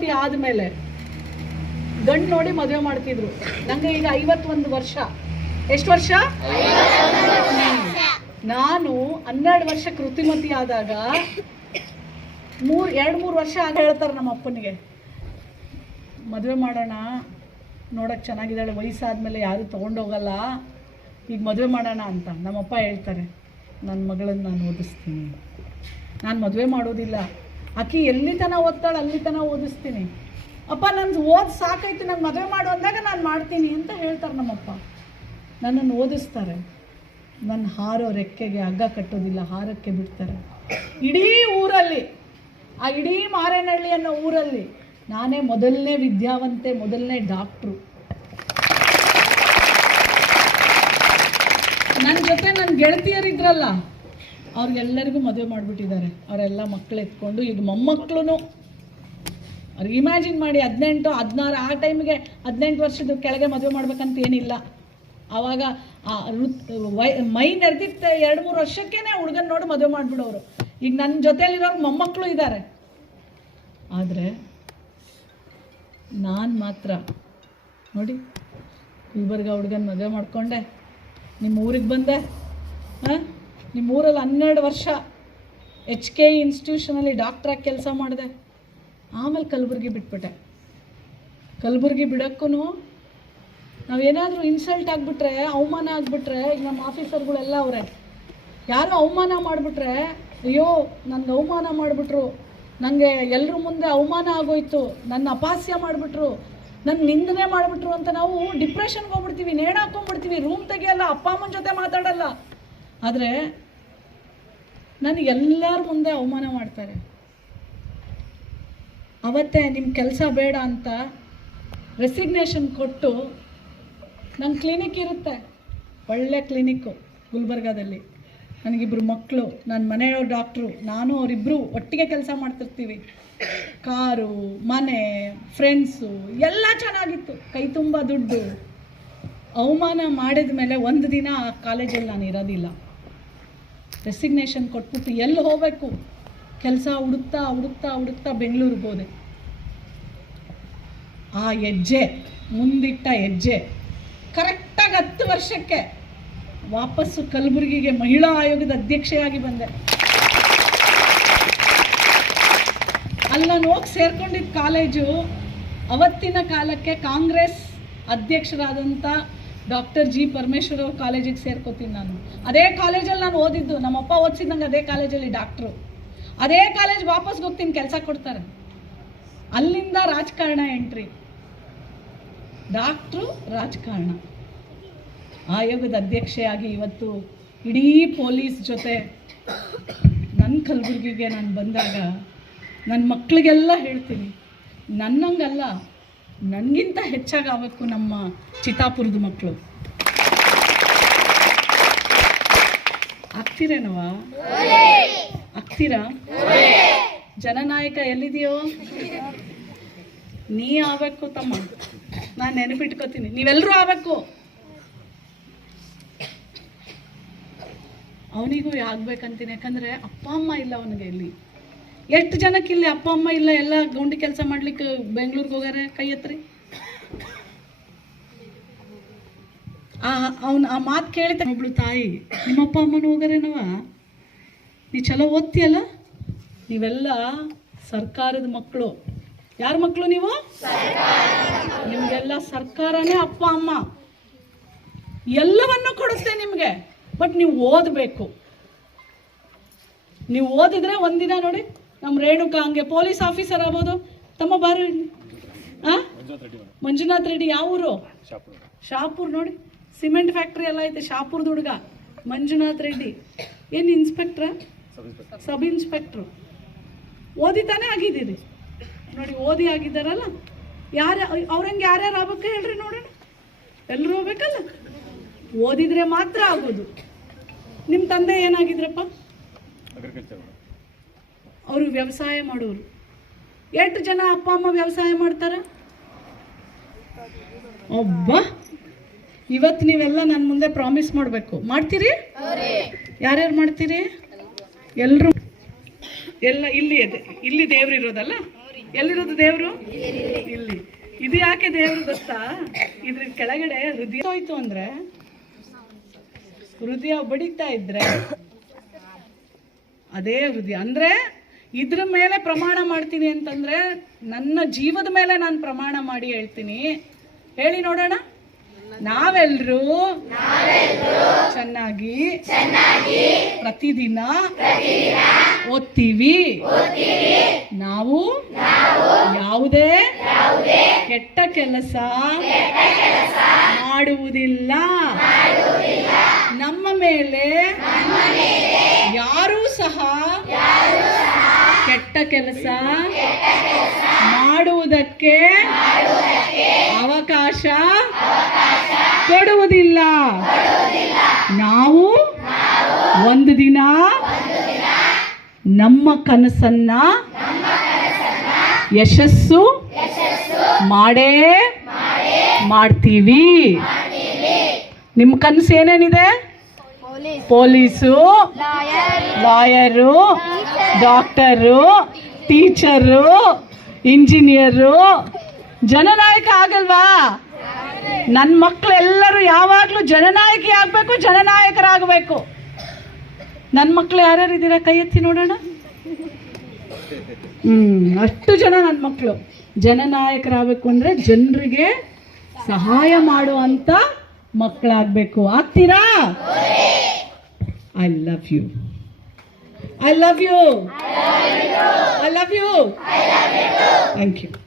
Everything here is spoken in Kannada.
ಋತುಮತಿ ಆದಮೇಲೆ ಗಂಡು ನೋಡಿ ಮದುವೆ ಮಾಡ್ತಿದ್ರು. ನಂಗೆ ಈಗ 51 ವರ್ಷ. ಎಷ್ಟು ವರ್ಷ? ನಾನು 12 ವರ್ಷಕ್ಕೆ ಋತುಮತಿ ಆದಾಗ 2-3 ವರ್ಷ ಆಗ ಹೇಳ್ತಾರೆ ನಮ್ಮ ಅಪ್ಪನಿಗೆ, ಮದುವೆ ಮಾಡೋಣ, ನೋಡೋಕ್ಕೆ ಚೆನ್ನಾಗಿದ್ದಾಳೆ, ವಯಸ್ಸಾದ್ಮೇಲೆ ಯಾರೂ ತೊಗೊಂಡೋಗಲ್ಲ, ಈಗ ಮದುವೆ ಮಾಡೋಣ ಅಂತ. ನಮ್ಮಪ್ಪ ಹೇಳ್ತಾರೆ, ನನ್ನ ಮಗಳನ್ನು ನಾನು ಓದಿಸ್ತೀನಿ, ನಾನು ಮದುವೆ ಮಾಡೋದಿಲ್ಲ, ಆಕೆ ಎಲ್ಲಿ ತನಕ ಓದ್ತಾಳೆ ಅಲ್ಲಿ ತನಕ ಓದಿಸ್ತೀನಿ, ಅಪ್ಪ ನನ್ನ ಓದಿ ಸಾಕಾಯ್ತು, ನಂಗೆ ಮದುವೆ ಮಾಡು ಅಂದಾಗ ನಾನು ಮಾಡ್ತೀನಿ ಅಂತ ಹೇಳ್ತಾರೆ ನಮ್ಮಪ್ಪ. ನನ್ನನ್ನು ಓದಿಸ್ತಾರೆ. ನನ್ನ ಹಾರೋ ರೆಕ್ಕೆಗೆ ಹಗ್ಗ ಕಟ್ಟೋದಿಲ್ಲ, ಹಾರಕ್ಕೆ ಬಿಡ್ತಾರೆ. ಇಡೀ ಊರಲ್ಲಿ, ಆ ಇಡೀ ಮಾರೇನಹಳ್ಳಿ ಅನ್ನೋ ಊರಲ್ಲಿ ನಾನೇ ಮೊದಲನೇ ವಿದ್ಯಾವಂತೆ, ಮೊದಲನೇ ಡಾಕ್ಟ್ರು. ನನ್ನ ಜೊತೆ ನನ್ನ ಗೆಳತಿಯರಿದ್ರಲ್ಲ, ಅವ್ರಿಗೆಲ್ಲರಿಗೂ ಮದುವೆ ಮಾಡಿಬಿಟ್ಟಿದ್ದಾರೆ. ಅವರೆಲ್ಲ ಮಕ್ಕಳು ಎತ್ಕೊಂಡು ಈಗ ಮೊಮ್ಮಕ್ಕಳು. ಅವ್ರಿಗೆ ಇಮ್ಯಾಜಿನ್ ಮಾಡಿ, 18, 16 ಆ ಟೈಮಿಗೆ 18 ವರ್ಷದ ಕೆಳಗೆ ಮದುವೆ ಮಾಡ್ಬೇಕಂತ ಏನಿಲ್ಲ. ಆವಾಗ ಮೈ ನೆರೆದಿತ್ತು 2-3 ವರ್ಷಕ್ಕೇ ಹುಡುಗನ ನೋಡಿ ಮದುವೆ ಮಾಡಿಬಿಡೋರು. ಈಗ ನನ್ನ ಜೊತೆಯಲ್ಲಿರೋರು ಮೊಮ್ಮಕ್ಕಳು ಇದ್ದಾರೆ. ಆದರೆ ನಾನು ಮಾತ್ರ ನೋಡಿ, ಗುಲ್ಬರ್ಗ ಹುಡುಗನ ಮದುವೆ ಮಾಡಿಕೊಂಡೆ, ನಿಮ್ಮ ಊರಿಗೆ ಬಂದೆ, ನಿಮ್ಮ ಊರಲ್ಲಿ 12 ವರ್ಷ HK ಇನ್ಸ್ಟಿಟ್ಯೂಷನಲ್ಲಿ ಡಾಕ್ಟ್ರಾಗಿ ಕೆಲಸ ಮಾಡಿದೆ. ಆಮೇಲೆ ಕಲಬುರ್ಗಿ ಬಿಟ್ಬಿಟ್ಟೆ. ಕಲಬುರ್ಗಿ ಬಿಡೋಕ್ಕೂ ನಾವೇನಾದರೂ ಇನ್ಸಲ್ಟ್ ಆಗಿಬಿಟ್ರೆ, ಅವಮಾನ ಆಗಿಬಿಟ್ರೆ, ಈಗ ನಮ್ಮ ಆಫೀಸರ್ಗಳೆಲ್ಲ ಅವರೇ, ಯಾರು ಅವಮಾನ ಮಾಡಿಬಿಟ್ರೆ, ಅಯ್ಯೋ ನನಗೆ ಅವಮಾನ ಮಾಡಿಬಿಟ್ರು, ನನಗೆ ಎಲ್ಲರ ಮುಂದೆ ಅವಮಾನ ಆಗೋಯ್ತು, ನನ್ನ ಅಪಹಾಸ್ಯ ಮಾಡಿಬಿಟ್ರು, ನನ್ನ ನಿಂದನೆ ಮಾಡಿಬಿಟ್ರು ಅಂತ ನಾವು ಡಿಪ್ರೆಷನ್ಗೆ ಹೋಗ್ಬಿಡ್ತೀವಿ, ನೇಣಾಕೊಂಡ್ಬಿಡ್ತೀವಿ, ರೂಮ್ ತೆಗಿಯಲ್ಲ, ಅಪ್ಪ ಅಮ್ಮನ ಜೊತೆ ಮಾತಾಡಲ್ಲ. ಆದರೆ ನನಗೆ ಎಲ್ಲರ ಮುಂದೆ ಅವಮಾನ ಮಾಡ್ತಾರೆ. ಅವತ್ತೇ ನಿಮ್ಮ ಕೆಲಸ ಬೇಡ ಅಂತ ರೆಸಿಗ್ನೇಷನ್ ಕೊಟ್ಟು, ನನ್ನ ಕ್ಲಿನಿಕ್ ಇರುತ್ತೆ, ಒಳ್ಳೆ ಕ್ಲಿನಿಕ್ಕು ಗುಲ್ಬರ್ಗಾದಲ್ಲಿ. ನನಗಿಬ್ಬರು ಮಕ್ಕಳು, ನನ್ನ ಮನೆಯವ್ರ ಡಾಕ್ಟ್ರು, ನಾನು ಅವರಿಬ್ಬರು ಒಟ್ಟಿಗೆ ಕೆಲಸ ಮಾಡ್ತಿರ್ತೀವಿ. ಕಾರು, ಮನೆ, ಫ್ರೆಂಡ್ಸು ಎಲ್ಲ ಚೆನ್ನಾಗಿತ್ತು, ಕೈ ತುಂಬ ದುಡ್ಡು. ಅವಮಾನ ಮಾಡಿದ ಮೇಲೆ ಒಂದು ದಿನ ಆ ಕಾಲೇಜಲ್ಲಿ ನಾನು ಇರೋದಿಲ್ಲ. ರೆಸಿಗ್ನೇಷನ್ ಕೊಟ್ಬಿಟ್ಟು ಎಲ್ಲಿ ಹೋಗಬೇಕು, ಕೆಲಸ ಹುಡುಕ್ತಾ ಹುಡುಕ್ತಾ ಹುಡುಕ್ತಾ ಬೆಂಗಳೂರಿಗೆ ಹೋದೆ. ಆ ಹೆಜ್ಜೆ, ಮುಂದಿಟ್ಟ ಹೆಜ್ಜೆ ಕರೆಕ್ಟಾಗಿ 10 ವರ್ಷಕ್ಕೆ ವಾಪಸ್ಸು ಕಲಬುರಗಿಗೆ ಮಹಿಳಾ ಆಯೋಗದ ಅಧ್ಯಕ್ಷೆಯಾಗಿ ಬಂದೆ. ಅಲ್ಲಿ ನಾನು ಹೋಗಿ ಸೇರ್ಕೊಂಡಿದ್ದ ಕಾಲೇಜು ಅವತ್ತಿನ ಕಾಲಕ್ಕೆ ಕಾಂಗ್ರೆಸ್ ಅಧ್ಯಕ್ಷರಾದಂಥ ಡಾಕ್ಟರ್ G. ಪರಮೇಶ್ವರ್ ಅವ್ರ ಕಾಲೇಜಿಗೆ ಸೇರ್ಕೋತೀನಿ ನಾನು. ಅದೇ ಕಾಲೇಜಲ್ಲಿ ನಾನು ಓದಿದ್ದು, ನಮ್ಮಪ್ಪ ಓದಿಸಿದ ನಂಗೆ ಅದೇ ಕಾಲೇಜಲ್ಲಿ ಡಾಕ್ಟ್ರು. ಅದೇ ಕಾಲೇಜ್ ವಾಪಸ್ಗೆ ಹೋಗ್ತೀನಿ, ಕೆಲಸ ಕೊಡ್ತಾರೆ. ಅಲ್ಲಿಂದ ರಾಜಕಾರಣ ಎಂಟ್ರಿ, ಡಾಕ್ಟ್ರು, ರಾಜಕಾರಣ, ಆಯೋಗದ ಅಧ್ಯಕ್ಷೆಯಾಗಿ ಇವತ್ತು ಇಡೀ ಪೊಲೀಸ್ ಜೊತೆ ನನ್ನ ಕಲಬುರ್ಗಿಗೆ ನಾನು ಬಂದಾಗ ನನ್ನ ಮಕ್ಕಳಿಗೆಲ್ಲ ಹೇಳ್ತೀನಿ, ನನ್ನಂಗಲ್ಲ, ನನಗಿಂತ ಹೆಚ್ಚಾಗಿ ಆಗಬೇಕು ನಮ್ಮ ಚಿತ್ತಾಪುರದ ಮಕ್ಕಳು. ಆಗ್ತೀರೇನವ? ಆಗ್ತೀರಾ? ಜನನಾಯಕ ಎಲ್ಲಿದೆಯೋ ನೀ ಆಗಬೇಕು ತಮ್ಮ, ನಾನು ನೆನಪಿಟ್ಕೋತೀನಿ, ನೀವೆಲ್ಲರೂ ಆಗಬೇಕು. ಅವನಿಗೂ ಆಗ್ಬೇಕಂತೀನಿ, ಯಾಕಂದರೆ ಅಪ್ಪ ಅಮ್ಮ ಇಲ್ಲ ಅವನಿಗೆ. ಇಲ್ಲಿ ಎಷ್ಟು ಜನಕ್ಕೆ ಇಲ್ಲಿ ಅಪ್ಪ ಅಮ್ಮ ಇಲ್ಲ, ಎಲ್ಲ ಗೌಂಡಿ ಕೆಲಸ ಮಾಡ್ಲಿಕ್ಕೆ ಬೆಂಗಳೂರಿಗೆ ಹೋಗಾರೆ, ಕೈ ಎತ್ತರಿ. ಅವನು ಆ ಮಾತು ಕೇಳಿದ ಒಬ್ಳು ತಾಯಿ, ನಿಮ್ಮಪ್ಪ ಅಮ್ಮನೂ ಹೋಗಾರೇನವ, ನೀ ಚಲೋ ಓದ್ತೀಯಲ್ಲ, ನೀವೆಲ್ಲ ಸರ್ಕಾರದ ಮಕ್ಕಳು. ಯಾರ ಮಕ್ಕಳು ನೀವು? ನಿಮಗೆಲ್ಲ ಸರ್ಕಾರನೇ ಅಪ್ಪ ಅಮ್ಮ, ಎಲ್ಲವನ್ನೂ ಕೊಡುತ್ತೆ ನಿಮಗೆ. ಬಟ್ ನೀವು ಓದಬೇಕು. ನೀವು ಓದಿದ್ರೆ ಒಂದಿನ ನೋಡಿ, ನಮ್ಮ ರೇಣುಕಾ ಹಂಗೆ ಪೊಲೀಸ್ ಆಫೀಸರ್ ಆಗ್ಬೋದು. ತಮ್ಮ ಬಾರು, ಮಂಜುನಾಥ್ ರೆಡ್ಡಿ ಯಾವ ಊರು? ಶಾಪುರ್. ನೋಡಿ, ಸಿಮೆಂಟ್ ಫ್ಯಾಕ್ಟ್ರಿ ಎಲ್ಲ ಐತೆ, ಶಾಪುರ್ದ ಹುಡುಗ ಮಂಜುನಾಥ್ ರೆಡ್ಡಿ. ಏನು ಇನ್ಸ್ಪೆಕ್ಟ್ರ? Sub inspector. ಓದಿ ತಾನೇ ಆಗಿದ್ದೀರಿ ನೋಡಿ, ಓದಿ ಆಗಿದ್ದಾರಲ್ಲ. ಅವ್ರಂಗೆ ಯಾರ್ಯಾರು ಆಗ್ಬೇಕು ಹೇಳ್ರಿ ನೋಡೋಣ. ಎಲ್ಲರೂ ಹೋಗ್ಬೇಕಲ್ಲ, ಓದಿದ್ರೆ ಮಾತ್ರ ಆಗೋದು. ನಿಮ್ಮ ತಂದೆ ಏನಾಗಿದ್ರಪ್ಪ? ಅವರು ವ್ಯವಸಾಯ ಮಾಡೋರು. ಎಷ್ಟು ಜನ ಅಪ್ಪ ಅಮ್ಮ ವ್ಯವಸಾಯ ಮಾಡ್ತಾರೆ? ಒಬ್ಬ. ಇವತ್ತು ನೀವೆಲ್ಲ ನನ್ನ ಮುಂದೆ ಪ್ರಾಮಿಸ್ ಮಾಡಬೇಕು, ಮಾಡ್ತೀರಿ? ಯಾರ್ಯಾರು ಮಾಡ್ತೀರಿ? ಎಲ್ಲರೂ. ಎಲ್ಲ ಇಲ್ಲಿ ದೇವ್ರು ಇರೋದಲ್ಲ, ಎಲ್ಲಿರೋದು ದೇವರು? ಇಲ್ಲಿ. ಇದು ಯಾಕೆ ದೇವರು ಗೊತ್ತಾ? ಇದ್ರ ಕೆಳಗಡೆ ಹೃದಯ ಹೋಯ್ತು ಅಂದ್ರೆ, ಹೃದಯ ಬಡಿತಾ ಇದ್ರೆ ಅದೇ ಹೃದಯ. ಅಂದ್ರೆ ಇದ್ರ ಮೇಲೆ ಪ್ರಮಾಣ ಮಾಡ್ತೀನಿ ಅಂತಂದ್ರೆ ನನ್ನ ಜೀವದ ಮೇಲೆ ನಾನು ಪ್ರಮಾಣ ಮಾಡಿ ಹೇಳ್ತೀನಿ. ಹೇಳಿ ನೋಡೋಣ. ನಾವೆಲ್ಲರೂ ಚೆನ್ನಾಗಿ ಪ್ರತಿದಿನ ಓದ್ತೀವಿ. ನಾವು ಯಾವುದೇ ಕೆಟ್ಟ ಕೆಲಸ ಮಾಡುವುದಿಲ್ಲ. ನಮ್ಮ ಮೇಲೆ ಯಾರೂ ಸಹ ಕೆಟ್ಟ ಕೆಲಸ ಮಾಡುವುದಕ್ಕೆ ಅವಕಾಶ ಕೊಡುವುದಿಲ್ಲ. ನಾವು ಒಂದು ದಿನ ನಮ್ಮ ಕನಸನ್ನ ಯಶಸ್ಸು ಮಾಡೇ ಮಾಡ್ತೀವಿ. ನಿಮ್ಮ ಕನಸು ಏನೇನಿದೆ? Police, lawyer, doctor, teacher, engineer. ಜನನಾಯಕ ಆಗಲ್ವಾ? ನನ್ನ ಮಕ್ಕಳೆಲ್ಲರೂ ಯಾವಾಗಲೂ ಜನನಾಯಕಿ ಆಗಬೇಕು, ಜನನಾಯಕರಾಗಬೇಕು. ನನ್ನ ಮಕ್ಕಳು ಯಾರ್ಯಾರು ಇದ್ದೀರಾ? ಕೈ ಎತ್ತಿ ನೋಡೋಣ. ಅಷ್ಟು ಜನ ನನ್ನ ಮಕ್ಕಳು ಜನನಾಯಕರಾಗಬೇಕು ಅಂದರೆ ಜನರಿಗೆ ಸಹಾಯ ಮಾಡುವಂಥ ಮಕ್ಕಳಾಗಬೇಕು. ಆಗ್ತೀರಾ? I love you. I love you. I love you. I love you. Thank you.